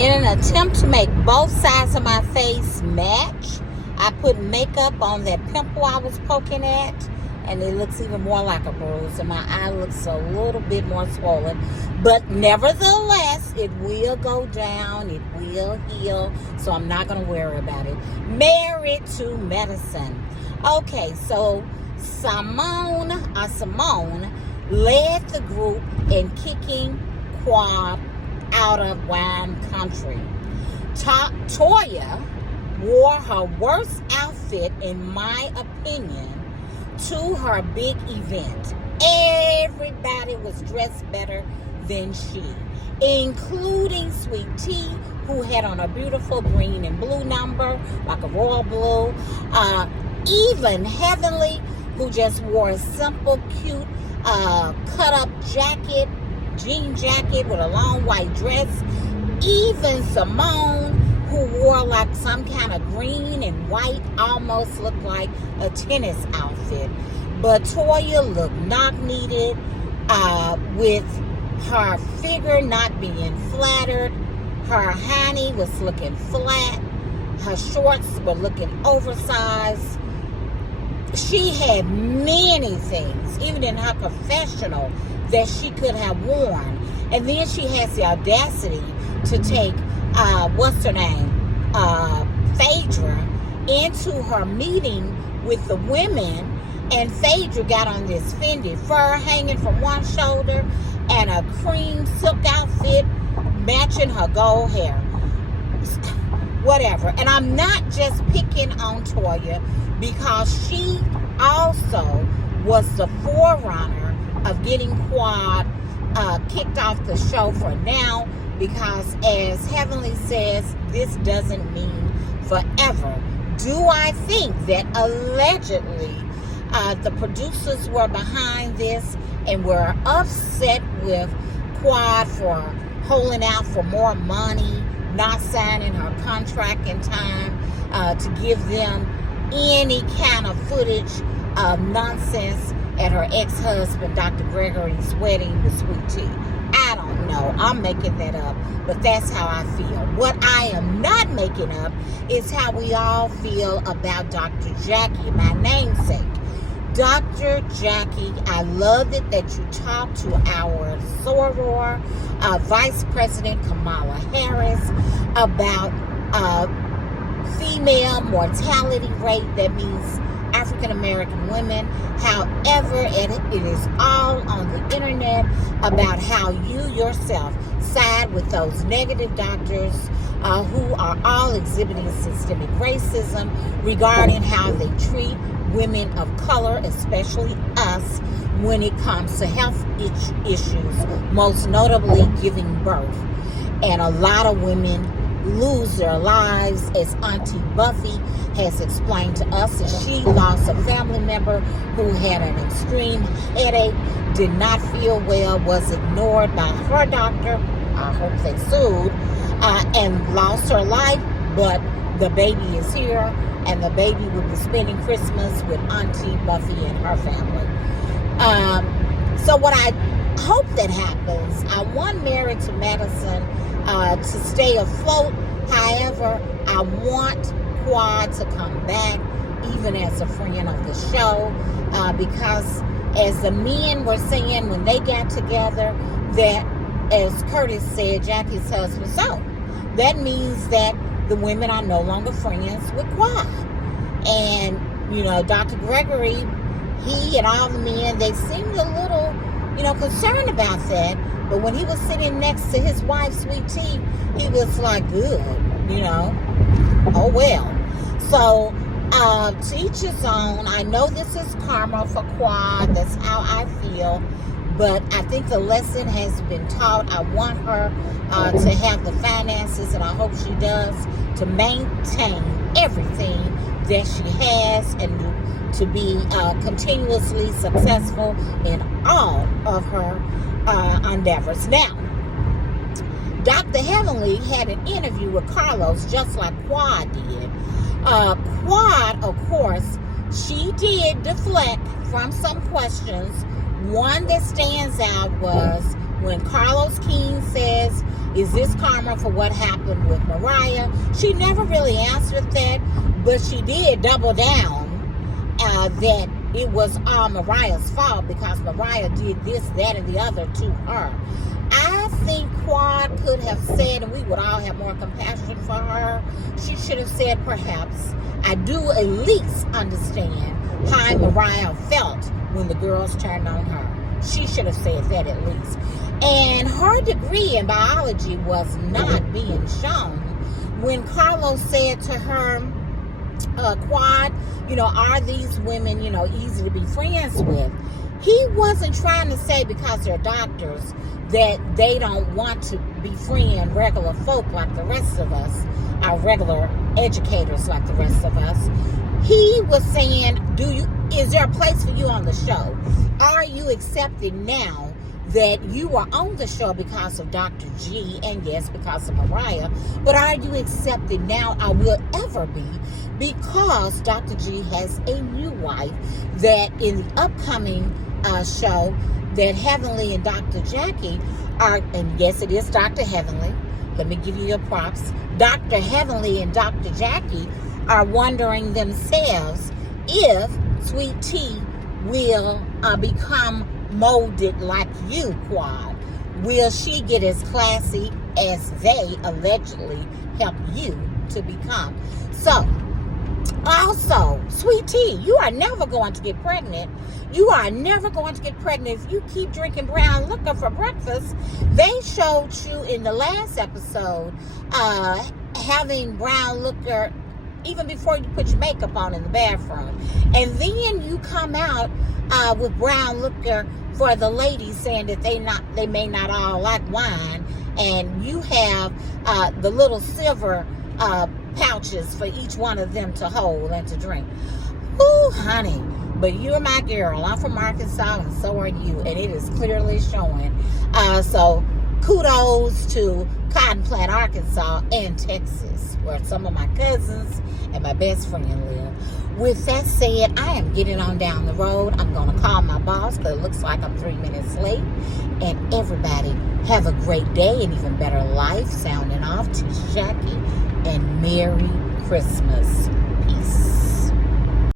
In an attempt to make both sides of my face match, I put makeup on that pimple I was poking at, and it looks even more like a bruise, and my eye looks a little bit more swollen. But nevertheless, it will go down, it will heal, so I'm not going to worry about it. Married to medicine. Okay, so Simone led the group in kicking Quad out of wine country. Toya wore her worst outfit, in my opinion, to her big event. Everybody was dressed better than she, including Sweet Tea, who had on a beautiful green and blue number, like a royal blue. Even Heavenly, who just wore a simple, cute, cut-up jacket, jean jacket with a long white dress. Even Simone, who wore like some kind of green and white, almost looked like a tennis outfit. But Toya looked knock-kneaded, with her figure not being flattered. Her hiney was looking flat. Her shorts were looking oversized. She had many things, even in her confessional, that she could have worn. And then she has the audacity to take, what's her name, Phaedra, into her meeting with the women. And Phaedra got on this Fendi fur hanging from one shoulder and a cream silk outfit matching her gold hair. Whatever. And I'm not just picking on Toya, because she also was the forerunner of getting Quad kicked off the show for now, because as Heavenly says, this doesn't mean forever. Do I think that allegedly the producers were behind this and were upset with Quad for holding out for more money, not signing her contract in time to give them any kind of footage of nonsense at her ex-husband, Dr. Gregory's wedding with Sweet Tea? I don't know. I'm making that up, but that's how I feel. What I am not making up is how we all feel about Dr. Jackie, my namesake. Dr. Jackie, I love it that you talked to our soror, Vice President Kamala Harris, about female mortality rate. That means African American women. However, it is all on the internet about how you yourself side with those negative doctors who are all exhibiting systemic racism regarding how they treat women of color, especially us, when it comes to health issues, most notably giving birth. And a lot of women lose their lives, as Auntie Buffy has explained to us, that she lost a family member who had an extreme headache, did not feel well, was ignored by her doctor, I hope they sued, and lost her life. But the baby is here, and the baby will be spending Christmas with Auntie Buffy and her family. So what I hope that happens, I want Married to Medicine to stay afloat. However, I want Quad to come back, even as a friend of the show, because as the men were saying when they got together, that, as Curtis said, Jackie's husband, so that means that the women are no longer friends with Quad. And, you know, Dr. Gregory, he and all the men, they seemed a little, concerned about that. But when he was sitting next to his wife, Sweet Tea, he was like, good, oh well. So, to each his own. I know this is karma for Quad. That's how I feel. But I think the lesson has been taught. I want her to have the finances, and I hope she does, to maintain everything that she has and to be continuously successful in all of her endeavors. Now, Dr. Heavenly had an interview with Carlos just like Quad did. Quad, of course, she did deflect from some questions. One that stands out was when Carlos King says, Is this karma for what happened with Mariah? She never really answered that, but she did double down that it was all Mariah's fault because Mariah did this, that, and the other to her. I think Quad could have said, and we would all have more compassion for her, she should have said, perhaps, I do at least understand how Mariah felt when the girls turned on her. She should have said that at least. And her degree in biology was not being shown. When Carlos said to her, Quad, are these women, easy to be friends with? He wasn't trying to say because they're doctors that they don't want to befriend regular folk like the rest of us, our regular educators like the rest of us. He was saying, is there a place for you on the show? Are you accepted now that you are on the show because of Dr. G and yes, because of Mariah, but are you accepted now or will ever be because Dr. G has a new wife that in the upcoming show that Heavenly and Dr. Jackie are, and yes, it is Dr. Heavenly. Let me give you your props. Dr. Heavenly and Dr. Jackie are wondering themselves if Sweet Tea will become molded like you, Quad. Will she get as classy as they allegedly help you to become? So, also, Sweet Tea, you are never going to get pregnant. You are never going to get pregnant if you keep drinking brown liquor for breakfast. They showed you in the last episode having brown liquor even before you put your makeup on in the bathroom. And then you come out with brown liquor for the ladies saying that they may not all like wine. And you have the little silver pouches for each one of them to hold and to drink. Ooh, honey. But you're my girl. I'm from Arkansas and so are you. And it is clearly showing. So kudos to Cotton Plant, Arkansas and Texas, where some of my cousins and my best friend live. With that said, I am getting on down the road. I'm going to call my boss because it looks like I'm 3 minutes late. And everybody have a great day and even better life. Sounding off to Jackie and Merry Christmas.